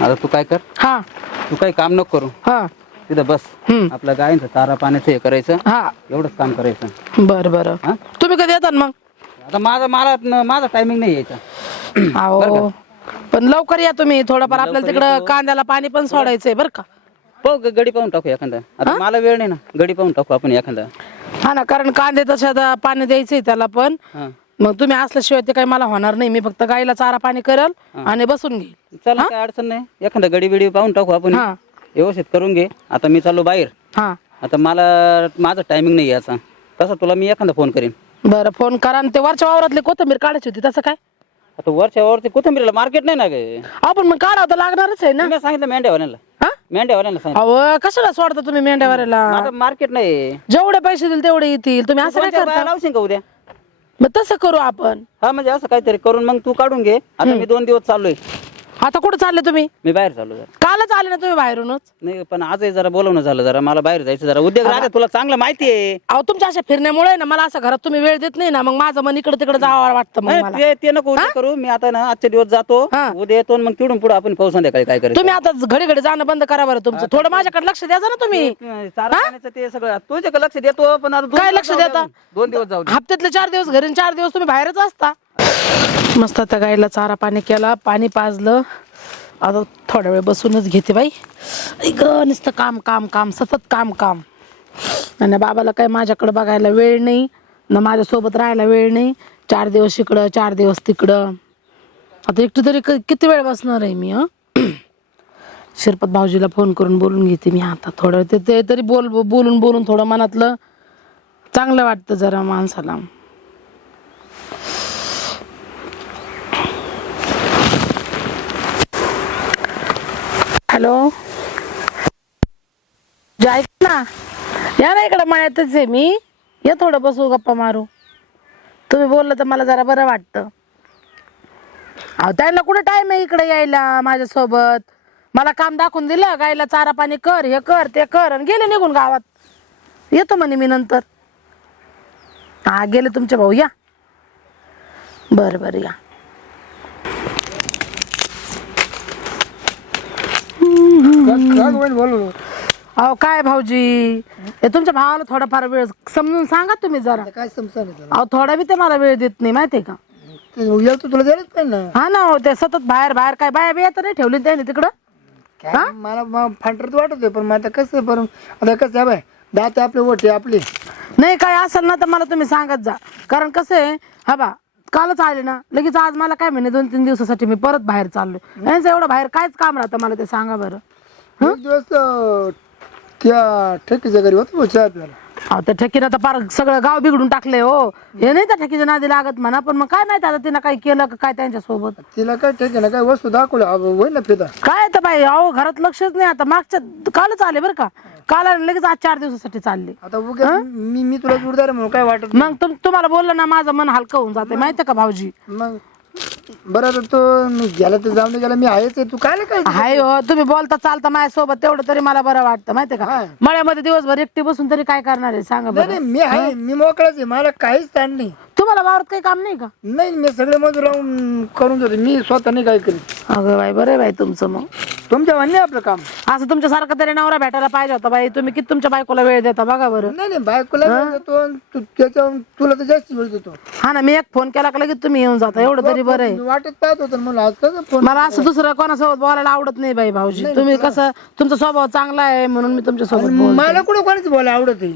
आता तू काय कर? हा. तू काही काम नको करू. हा. तिथं बस. हम्म. आपल्या गायींचं चारा पाण्याचं हे करायचं. हा. एवढंच काम करायचं. बर बर. हा? तुम्ही कधी येतात मग? आता माझा मला न- माझा टायमिंग नाही यायचा. अहो. पण लवकर या तुम्ही. थोडंफार आपल्याला तिकडं कांद्याला पाणी पण सोडायचंय बरं का? पाहू ग- गडी पाहून टाकू एखादा. आता मला वेळ नाही ना. गडी पाहून टाकू आपण एखादा. हा ना कारण कांदे तसे आता पाणी द्यायचंय त्याला पण. हा. मग तुम्ही असल्याशिवाय ते काही मला होणार नाही. मी फक्त गाईला चारा पाणी करल आणि बसून घेईल. चला काय अडचण नाही. एखादा गडी बिडी पाहून टाकू आपण. हा. व्यवस्थित करून घे. आता मी चाललो बाहेर. हा. आता मला माझा टायमिंग नाही याचा. तसा तुला मी एखादा फोन करीन. बरं फोन करा आणि ते वरच्या वावरातले कोथंबीर काढायची होती. तसं काय? आता वरच्या वरती कोथिंबीरीला मार्केट नाही ना गे. आपण मग काढावं तर लागणारच आहे ना. मी सांगितलं मेंढ्यावाल्याला हा? मेंढ्यावाल्याला सांगितलं. अहो कशाला सोडता तुम्ही मेंढ्यावाऱ्याला आता मार्केट नाही. जेवढे पैसे दिले तेवढे येतील. तुम्ही असं बाया करता? लावशील का उद्या? मग तसं करू आपण. हा म्हणजे असं काहीतरी करून मग तू काढून घे. आता मी दोन दिवस चाललोय. आता कुठं चालले तुम्ही? मी बाहेर चाललो जरा. कालच आले ना तुम्ही बाहेरूनच? नाही पण आजही जरा बोलवणं झालं जरा. मला बाहेर जायचं जरा. उद्योग राहते तुला चांगलं माहिती आहे. अहो तुमच्या अशा फिरण्यामुळे ना मला असं घरात तुम्ही वेळ देत नाही ना मग माझं मन इकडे तिकडे जावं वाटतं मग मला. ते ते नको उद्या करू. मी आता ना आजचे दिवस जातो. हा. उद्या येतो आणि मग तिकडून पुढे आपण पाऊस संध्याकाळी काय करायचं. तुम्ही आता घडी घडी जाणं बंद करा बरं तुमचं. थोडं माझ्याकडे लक्ष द्यायचं ना तुम्ही. चारा पाण्याचं ते सगळं तुझ्या लक्ष देतो पण आता दोन काय दिवस लक्ष जाऊ दे देता? अजून. दोन दिवस जाऊ दे. हप्त्यातले चार दिवस घरी आणि चार दिवस तुम्ही बाहेरच असता. मस्त आता गाईला चारा पाणी केला पाणी पाजलं. आता थोडा वेळ बसूनच घेते बाई. ऐ ग नुसतं काम काम काम सतत काम काम. आणि बाबाला काय माझ्याकडं बघायला वेळ नाही ना माझ्यासोबत राहायला वेळ नाही. चार दिवस इकडं चार दिवस तिकडं. आता एकटी तरी क- किती वेळ बसणार आहे मी हं? शिरपत भाऊजीला फोन करून बोलून घेते मी आता थोडं. ते तरी बोल बोलून बोलून थोडं मनातलं चांगलं वाटतं जरा माणसाला. हॅलो? जे ऐक ना. या ना इकडं मळ्यातच आहे मी. या थोडं बसू गप्पा मारू. तुम्ही बोललं तर मला जरा बरं वाटतं. अहो त्यांना कुठं टाइम आहे इकडे यायला माझ्यासोबत? मला काम दाखवून दिलं गायला चारा पाणी कर हे कर ते कर आणि गेले निघून गावात. येतो म्हणे मी नंतर. हा गेले तुमचे भाऊ या. बरं बरं या. बोलू. अहो काय भाऊजी? हे तुमच्या भावाला थोडाफार वेळ समजून सांगा तुम्ही जरा. काय समजा अहो थोडा बी ते मला वेळ देत नाही माहितीये का? तुला ना. हा ना हो ते सतत बाहेर बाहेर काय बाया बिया तर नाही ठेवली त्याने तिकडं? काय? मला फांटरत वाटत पण मग आता कसं बरं आता कसं आहे बाय दात आपले ओटे आपले. नाही काय असेल ना तर मला तुम्ही सांगत जा. कारण कसं आहे हा बा कालच आले ना लगेच आज मला काय म्हणे दोन तीन दिवसासाठी मी परत बाहेर चाललोय. यांचं एवढं बाहेर कायच काम राहतं मला ते सांगा बरं. एक दिवस अं, त्या ठेकीच्या घरी होतो बा चहा प्यायला. अहो त्या ठेकीनं तर फार सगळं गाव बिघडून टाकलंय हो. हे नाही त्या ठेकीच्या नादी लागत म्हणा पण मग काय माहिती आता तिनं काही केलं का काय त्यांच्यासोबत तिला काय ठेके ना काय वस्तू दाखवल्या होईल ना पिता काय तर बाई अहो घरात लक्षच नाही आता. मागच्या कालच आले बरं का. काल आले लगेच आज चार दिवसासाठी चालले. आता मी मी तुला जोडदार आहे म्हणून काय वाटत मग तुम तुम्हाला बोललं ना माझं मन हलकं होऊन जाते माहितीये का भाऊजी? नाही. मग? बरं आता तो मी गेला तर जाऊन दे गेला मी आहेच आहे. तू काय काय हाय हो तुम्ही बोलता चालता माझ्यासोबत तेवढं तरी मला बरं वाटतं माहितीये का. मळ्यामध्ये दिवसभर एकटी बसून तरी काय करणार आहे? सांगा नाही बरं. नाही मी आहे मी मोकळाच आहे मला काहीच ताण नाही. तुम्हाला वावरात काही काम नाही का? नाही मी सगळे मजूर लावून करून देतो. मी स्वतः नाही काय करीत. अगं बाई बरं आहे बाई तुमचं मग. तुमच्या म्हणणे आपलं काम. असं तुमच्यासारखं तरी नवरा भेटायला पाहिजे होता बाई. तुम्ही किती तुमच्या बायकोला वेळ देता बघा बरं. नाही नाही बायकोला वेळ देतो आणि तू त्याच्या तुला तर जास्त वेळ देतो. हा ना मी एक फोन केला का लगेच तुम्ही येऊन जाता. एवढं तरी बरं आहे. वाटत पाहत होतो आज कसं फोन मला असं दुसरं कोणासोबत बोलायला आवडत नाही बाई भाऊजी. तुम्ही कसं तुमचा स्वभाव चांगला आहे म्हणून मी तुमच्यासोबत बोल मला कुठं कोणाचं बोला आवडत आहे?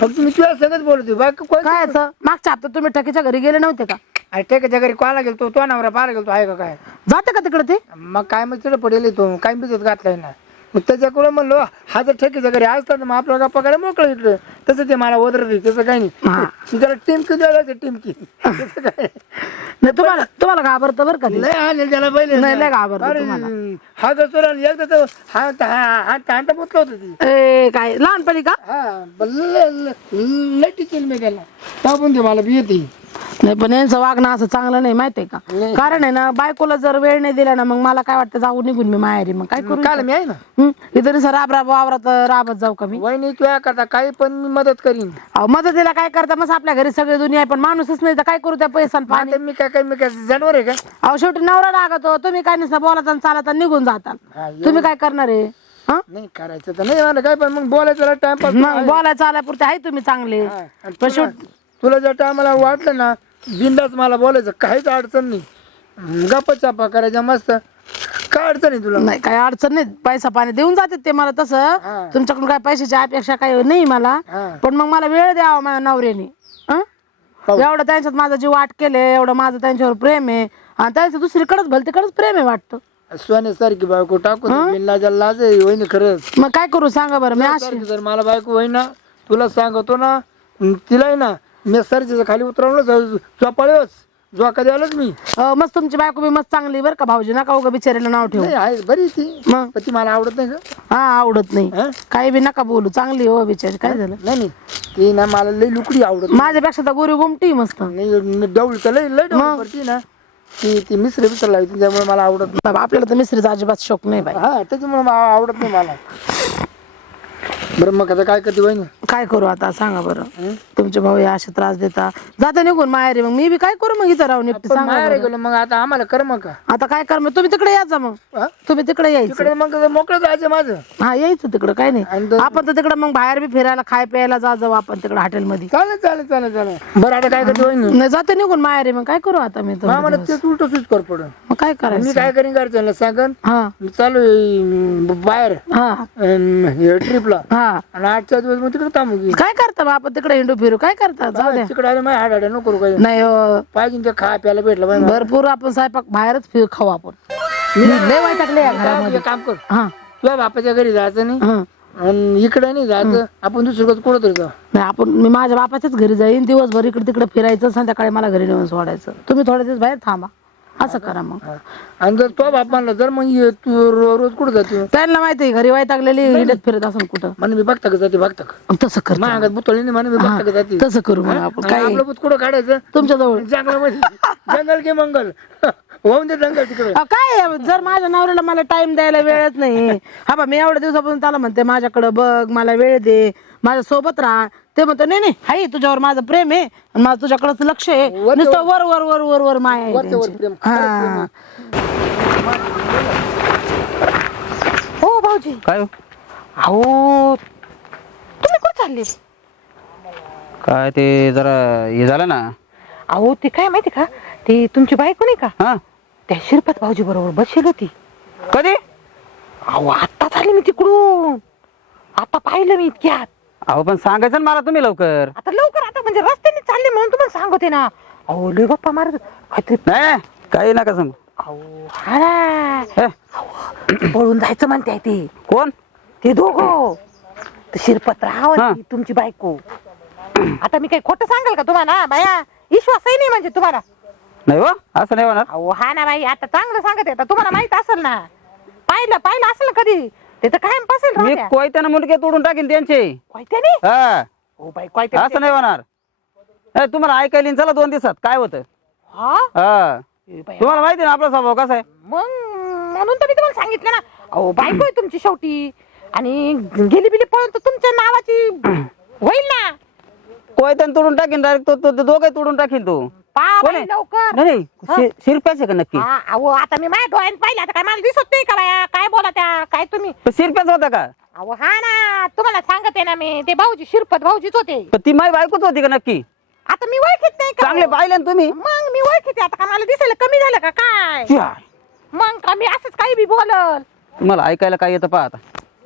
फक्त मी तुला सगळंच बोलतोय बाकी कोण काय याचं? मागच्या हप्त्यात तुम्ही ठकीच्या घरी गेले नव्हते का? अरे ठेकाच्या घरी कोणाला गेलो तो नवरा पारा गेलो आहे का काय? जाते का तिकडे ते? मग काय मग तिला पडेल तो. काय बिजत घातलाय ना? मग त्याच्याकडं म्हणलो हा जर ठेकीच्या घरी असता तर मग आपला गप्पा करायला मोकळं इकडं तसं ते मला वदरत त्याचं काही नाही. हा. त्याला टिमकी द्यायला टिमकी. काय नाही. तुम्हाला तुम्हाला घाबरतं बरं का ते? लय आणेल त्याला पहिले नाही, लय घाबरतो अरे, तुम्हाला. हा गचोर एकदा तर हा हा हा मुतला होता ती. ए काय? लहानपणी का? हा लय टिचेल मी त्याला टाकून दे मला बी येते. नाही पण यांचं वागणं असं चांगलं नाही माहितीये का? कारण आहे ना बायकोला जर वेळ नाही दिला ना मग मला काय वाटतं जाऊ निघून मी माहेरी मग काय करू? काल मी आहे ना. हं? इथं नुसतं राब राब वावरात राबत जाऊ का मी? वहिनी तुया करता काही पण मी मदत करीन. अहो मदतीला काय करता? मग आपल्या घरी सगळी दुनिया आहे पण माणूसच नाही तर काय करू त्या पैसा पाणी? आता मी काय काय मी काय जनावर आहे का? अहो शेवटी नवरा लागतो तुम्ही काय नसता बोलता आणि निघून जाता. हा, तुम्ही काय करणार आहे? हं? नाही करायचं तर नाही मला काय पण मग बोलायचं टाइमपास मग बोलायला चालाय पुरते आहे तुम्ही चांगले. पण शेवट तुला जर टायमाला वाटलं ना बिंदाच मला बोलायचं काहीच अडचण नाही. गप्पा चापा करायच्या मस्त. काय अडचण आहे तुला? नाही काय अडचण नाही. पैसा पाणी देऊन जाते ते मला हा. तसं तुमच्याकडून काय पैशाची अपेक्षा काही नाही मला. हा. पण मग मला वेळ द्यावा माझ्या नवऱ्याने. हं? एवढं त्यांच्यात माझा जीव वाट केले एवढं माझं त्यांच्यावर प्रेम आहे. आणि त्यांचं दुसरीकडेच भलते कडेच प्रेम आहे वाटतं. सोन्यासारखी बायको टाकून लाजा लाज आहे वहिनी खरंच मग काय करू सांगा बरं मी अशी सारखी जर मला बायको होईना तुला सांगतो ना तिला आहे ना मी सरच्या खाली उतरवलं चपाळच जोका द्यायलाच मी. अं, मस्त तुमची बायको बी मस्त चांगली बरं का भाऊजी. नका उगा बिचारीला नाव ठेवू. नाही आहे बरी ती. मग? पण ती मला आवडत नाही का? हा आवडत नाही? काही बी नका बोलू. चांगली हो बिचारी. काय झालं? नाही नाही. ती ना मला लई लुकडी आवडत माझ्यापेक्षा तर गोरी गुमटी मस्त. नाही डवळ तर लई लई डवळ पडती ना. ती ती मिसरी मिसर लावते त्यामुळे मला आवडत नाही. बाबा, आपल्याला तर मिसरीचा अजिबात शोक नाही बाई. हा त्याच्यामुळे मला आवडत नाही मला. बरं मग आता काय करते वहिनी? काय करू आता? सांगा बरं. तुमचे भाऊ हे असे त्रास देता. जाता निघून माहेरी मग. मी बी काय करू मग इथं राहून एकटी? पण सांगा माहेर. गेलो मग आता आम्हाला कर मग. का आता काय कर मग? तुम्ही तिकडे यायचा मग. हा? तुम्ही तिकडे यायचं. तिकडे मग मोकळं जायचं माझं. हा यायचं तिकडं काय नाही. दोन- आपण तर तिकडे मग बाहेर बी फिरायला खाय प्यायला जा जाऊ आपण तिकडे हॉटेलमध्ये. चालेल चालेल चालेल चालेल. बरं आता काय करते नाही जाते निघून माहेरी मग. काय करू आता मी तर? मला तेच उलट स्विच कर पडून मग काय मी करायचं? काय करीन घरच्यांना सांगन? हा. मी चालू आहे बाहेर. हा. ट्रिपला हा. आणि आजच्या दिवस मग तिकडे थांबू की. काय करता मग? आपण तिकडे हिंडू फिरू. काय करता? जाऊ द्या. तिकडे आले माझ्या हाडाड्या नको करू काही. नाही हो. पाहिजे ते खा प्यायला भेटलं पाहिजे भरपूर आपण स्वयंपाक बाहेरच फिर खाऊ आपण. लय या घरामध्ये. काम कर. हा. तुझ्या बापाच्या घरी जायचं नाही हा. आणि इकडे नाही जायचं. आपण दुसरीकडे कुठं तरी जाऊ. नाही आपण मी माझ्या बापाच्याच घरी जाईन. दिवसभर इकडे तिकडे फिरायचं. संध्याकाळी मला घरी नेऊन सोडायचं. तुम्ही थोडे दिवस बाहेर थांबा. असं करा मग. आणि जर तो बाप म्हणला तर मग ये तू रो- रोज कुठं जाते? त्यांना माहिती आहे, घरी वाईटागलेली हिंडत फिरत असं कुठं. म्हणे मी बघता का जाते बघता का? तसं कर माझ्या अंगात बुतळी नाही म्हणे मी बघता का जाते? तसं करू मग आपण. आणि काय आपलं बुत कुठं काढायचं? तुमच्या जवळ जंगलामध्ये. जंगल की मंगल. होऊन दे जंगल तिकडे. अहो, काय आहे, जर माझ्या नवऱ्याला मला टाइम द्यायला वेळच नाही. हा बा मी एवढ्या दिवसापासून त्याला म्हणते माझ्याकडे बघ मला वेळ दे. माझ्या सोबत राहा. ते म्हणतो नाही नाही हाय तुझ्यावर माझं प्रेम आहे आणि माझं तुझ्याकडे लक्ष आहे. नुसतं वर वर वर वर वर माया आहे वरच्या वर त्यांची. प्रेम, हा. हो भाऊजी. काय हो? अहो तुम्ही कुठे चालले? काय ते जरा हे झालं ना? अहो ते काय माहिती का? ते तुमची बायको नाही का? हा. त्या शिरपत भाऊजी बरोबर बसेल होती. कधी? अहो आता झाली मी तिकडून. आता पाहिलं मी इतक्यात. अहो पण सांगायचं ना मला तुम्ही लवकर. आता लवकर आता म्हणजे रस्त्याने चालले म्हणून तुम्हाला सांगते ना. अहो लय गप्पा मारत काहीतरी नाही नाही, काही नका सांगू. अहो हा. ना हे पळून जायचं म्हणते ते. कोण? ते दोघं. ते शिरपतराव हा. तुमची बायको. आता मी काही खोटं सांगाल का तुम्हाला? बाया विश्वासही नाही म्हणजे तुम्हाला. नाही हो असं नाही होणार. अहो हा ना बाई आता चांगलं सांगत. आता तुम्हाला माहीत असेल ना. पाहिलं पाहिलं असेल ना कधी. ते तर कायम पसेल मी कोयत्यानं मुलगे तोडून टाकीन त्यांचे. कोयत्याने? हा. हो बाई कोयत्या असं नाही होणार. नाही तुम्हाला ऐकायला येईन चला दोन दिवसात. काय होतं? हा? हा. ए बाई, तुम्हाला माहिती ना आपला स्वभाव कसा आहे? मग म्हणून तर मी तुम्हाला सांगितलं ना. अहो बायको आहे तुमची शेवटी. आणि गेली बिली पळून तर तुमच्या नावाची होईल ना. कोयत्यानं तोडून टाकीन डायरेक्ट तो दोघे तोडून टाकीन तू. पा कोण बाई आहे? लवकर. नाही नाही शि- शिरप्याच आहे का नक्की? हा अहो आता मी माझ्या डोळ्याने पाहिलं आता काय मला दिसत नाही का बाया? काय बोला त्या? काय तुम्ही? पण शिरप्याच होता का? अहो हा ना तुम्हाला सांगते ना मी. ते भाऊजी शिरपत भाऊजीच होते. पण ती माई बायकोच होती का नक्की? आता मी ओळखीत नाही का? चांगले पाहिले ना तुम्ही. मग मी ओळखीते आता का मला दिसायला कमी झालं का काय? च्या. मग का मी असंच काही बी बोलल? तुम्हाला ऐकायला काय येतं पाहता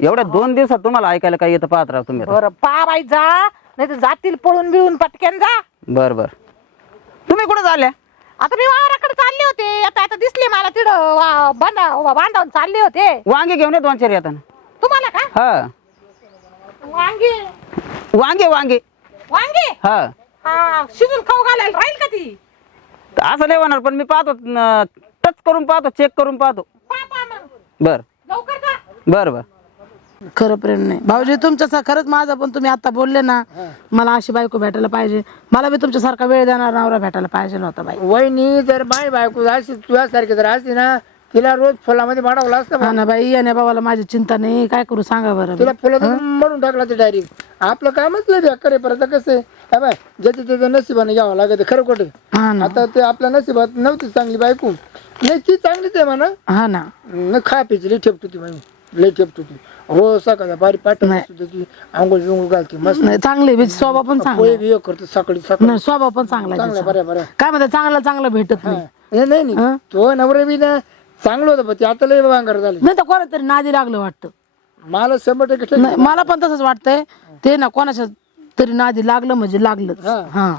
एवढ्या दोन दिवसात तुम्हाला ऐकायला काय येतं पाहत राहा तुम्ही बरं पा बाई जा. नाही तर जातील पळून बिळून पटक्यान जा. बर बर. तुम्ही कुठे झाल्या आता मी वावराकडे चालले होते. आता आता दिसले मला तिथं वा- बांधा वा- बांधावून चालले होते. वांगे घेऊन येत वांचर येताना. तुम्हाला का? हा. वांगे. वांगे वांगे. वांगे? हा. हा शिजून खाऊ घालायला राहील का ती? असं नाही होणार पण मी पाहतो टच करून पाहतो चेक करून पाहतो. पा पा मग. बर. लवकर जा. बर बर. खरं प्रेम नाही. भाऊजी तुमच्या खरंच माझं पण तुम्ही आता बोलले ना मला अशी बायको भेटायला पाहिजे. मला बी तुमच्यासारखा वेळ देणार नवरा भेटायला पाहिजे होता बाई. वहिनी जर माय बायको अशी तुझ्यासारखी जर असती ना तिला रोज फुलामध्ये वाढवलं असतं. हा ना बाई आणि बाबाला माझी चिंता नाही. काय करू सांगा बरं तिला फुलात म्हणून टाकला ते डायरेक्ट आपलं कामच लय बेकार आहे परत कसं आहे? बाय ज्याच्या त्याच्या नशिबाने घ्यावं लागत खरं खोटं. हा ना. आता ते आपल्या नशिबात नव्हती चांगली बायको. नाही ती चांगलीच आहे म्हणा. हा ना. न खा पिची लई ठेपत होती बाई. लई ठेपत होती. हो सकाळचा बारी पाठ ती आंघोळ बिंघोळ घालते मस्त. नाही चांगली बी स्वभाव पण चांगला पोहे बिहे करते सकाळी सकाळी. नाही स्वभाव पण चांगला आहे चांगलं तिचा. बरं बरं काय म्हणते चांगला चांगला भेटत नाही. नाही नाही नाही? तो नवरा बी ना चांगलं होतं पण ते आता लय वांगर झालं. नाही तर कोणा तरी नादी लागलं वाटतं. मला शंभर टक्के नाही मला पण तसंच वाटतंय. ते ना कोणाच्या तरी नादी लागलं म्हणजे लागलंच. हा. हा.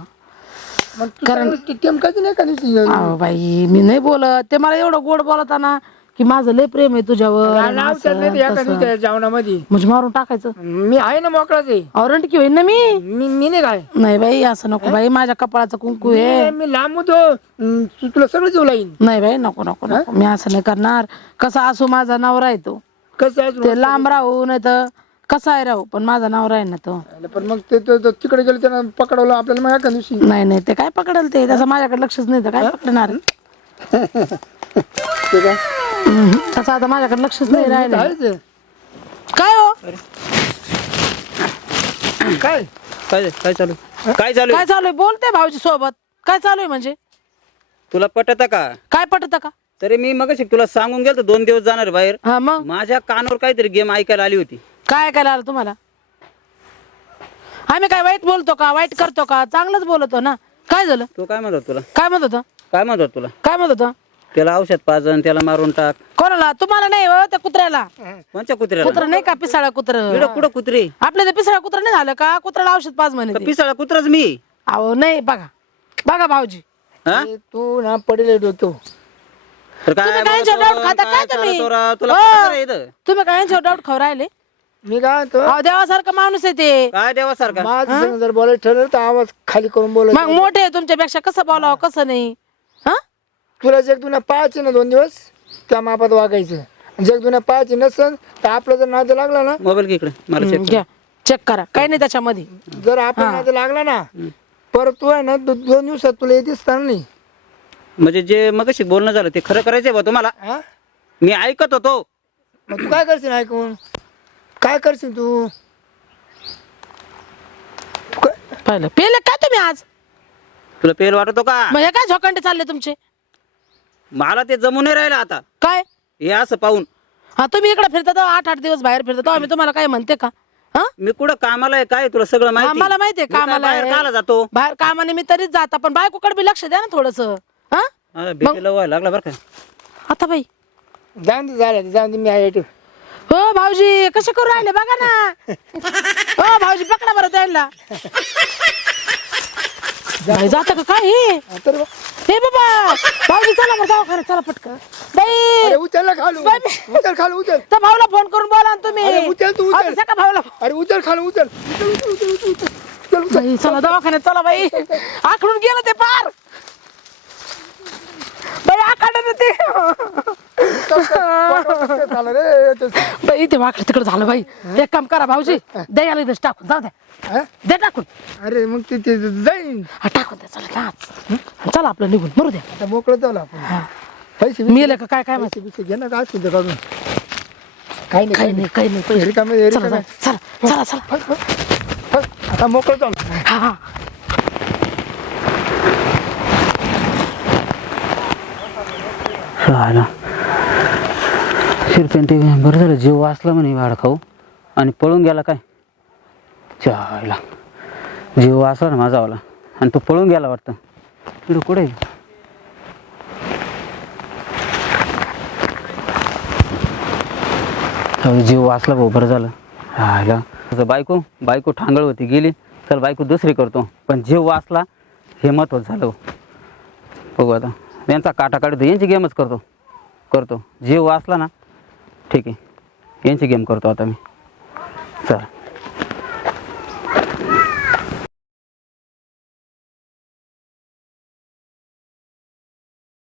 मग तू चांगलं ते टेमकाची नाही का नुसती? अहो बाई मी नाही बोलत. ते मला एवढं गोड बोलताना की माझं लय प्रेम आहे तुझ्यावर आणि नाव असं, नाही एका तसं. दिवसाच्या जेवणामध्ये. म्हणजे मारून टाकायचं. मी आहे ना मोकळाच. आहे औरंट की होईन ना मी. मी मी नाही काय. नाही बाई असं नको बाई माझ्या कपाळाचं कुंकू आहे. मी- मी लांब होतो. तू- तुला सगळं जेवू लागेल नाही बाई नको नको नको. मी असं नाही करणार. कसा असो माझा नवरा आहे तो. कसं अजून ते लांब राहू नाही तर कसा आहे राहू? पण माझा नवरा आहे ना तो. पण मग ते ते- ते तिकडे गेलं त्यानं पकडवलं आपल्याला मग एका दिवशी. नाही नाही ते काय पकडेल ते? त्याचं माझ्याकडे लक्षच नाही तर काय पकडणार? ते काय? तसं आता माझ्याकडे लक्षच नाही राहिलं. काय हो? काय? काय काय चालू? काय चालू काय चालू आहे? बोलते भाऊजी सोबत. काय चालू आहे म्हणजे? तुला पटत का? काय पटत का? तरी मी मग तुला सांगून गेलो दोन दिवस जाणार बाहेर. हा मग? माझ्या कानावर काहीतरी गेम ऐकायला आली होती. काय ऐकायला आलं तुम्हाला? आम्ही काय वाईट बोलतो का? वाईट करतो का? चांगलंच बोलतो ना. काय झालं? तो काय म्हणत तुला? काय म्हणत होता? काय म्हणत तुला? काय म्हणत होता? त्याला औषध पाजन त्याला मारून टाक. कोणाला? तुम्हाला नाही हो त्या कुत्र्याला. कोणत्या कुत्र्याला? कुत्र नाही का? पिसाळा कुत्र? इकडं कुठं कुत्रे? आपल्या ते पिसाळा कुत्र नाही झालं का? कुत्र्याला औषध पाच म्हणे ते. पिसाळा कुत्राच मी. अहो नाही बघा. बघा भाऊजी. हा? ते तू ना पडेल तर काय तुम्ही काय डाऊट खाता? काय काय तुम्ही? चालतो रा? तुला हो. तुम्ही काय डाऊट खाऊ राहिले? मी काय म्हणतो? अहो देवासारखा माणूस आहे ते. काय देवासारखा? माझं संग जर बोलायचं ठरलं तर आवाज खाली करून बोलायचं. मग मोठे आहे तुमच्यापेक्षा. कसं बोलावं कसं नाही? तुला जग तुला पाहायचे ना दोन दिवस त्या मापात वागायचं. जग तुला पाहायचे नसन तर आपला जर नाद लागला ना मोबाईल घे इकडे मला check. घ्या. चेक करा. काही नाही त्याच्यामध्ये. जर आपला नाद लागला ना परत तू आहे ना दो- दोन दिवसात तुला येतेच नाही. म्हणजे जे मग बोलणं झालं ते खरं करायचंय बा तुम्हाला? हा? मी ऐकत होतो. मग तू काय करशील ऐकून? काय करशील तू? तू काय- पाहिलं. पेले काय तुम्ही आज? तुला पेल वाटतो का? मग हे काय झोकांडे चालले तुमचे? मला ते जमू नाही राहिलं आता. काय? हे असं पाहून. हा तुम्ही इकडे फिरता आठ आठ दिवस बाहेर फिरता तेव्हा मी तुम्हाला काय म्हणते का? हा? मी कुठं कामाला आहे काय तुला सगळं माहिती? मला माहितीये मी काय कामाला बाहेर आहे. काला जातो. बाहेर कामानिमित्त तरीच जाता पण बायकोकडे बी लक्ष द्या ना थोडस. हा? भीतीला व्हायला लागला बरं का. आता बाई. जाऊन दे झालं जाऊन दे मी आहे. हो भाऊजी कसे करू राहिले? बघा ना. हो भाऊजी पकडा बरं त्यांना. जात. का काय हे? हा, तर बा. हे बाबा भाऊजी चला मग दवाखान्यात चला पटक बाई अरे उचल ना खालू उचल खालू उचल. तर भाऊला फोन करून बोला ना तुम्ही. उचल तू, उचल. सका भाऊला. अरे उचल खालू उचल. उचल चल, उचल. बाई चला दवाखान्यात चला बाई. आखडून गेलं ते पार. बाई आखडलं ते झालं रे ते. बाई ते वाकड तिकडे झालं बाई. एक काम करा भाऊजी द्या याला इथं टाकून जाऊ द्या. हा? द्या टाकून. अरे मग ते ते जाईन. हा टाकून द्या चला नाच चला आपलं निघून मरू द्या. आता मोकळं चालू आपण. हा. पैसे मी का काय काय माहिती? पैसे बिसे घे ना काय सुद्धा काढून. काही नाही काही नाही काही नाही पैसे. रिकामे हे चला रिकामे चला चला. आता मोकळं चालू. हा हा. राहिला शिरपेन ते बरं झालं जीव वाचला म्हणे वाढ खाऊ हो. आणि पळून गेला काय? चायला. जीव वाचला ना माझा माझावाला आणि तो पळून गेला वाटतं. तिकडं कुठे जीव वाचला भाऊ बरं झालं. राहिला बायको बायको ठांगळ होती गेली. चल बायको दुसरी करतो. पण जीव वाचला हे महत्वाचं झालं बघू आता. यांचा काटा काढतो यांची गेमच करतो. करतो. जीव वाचला ना ठीक आहे. यांची गेम करतो आता मी. चला.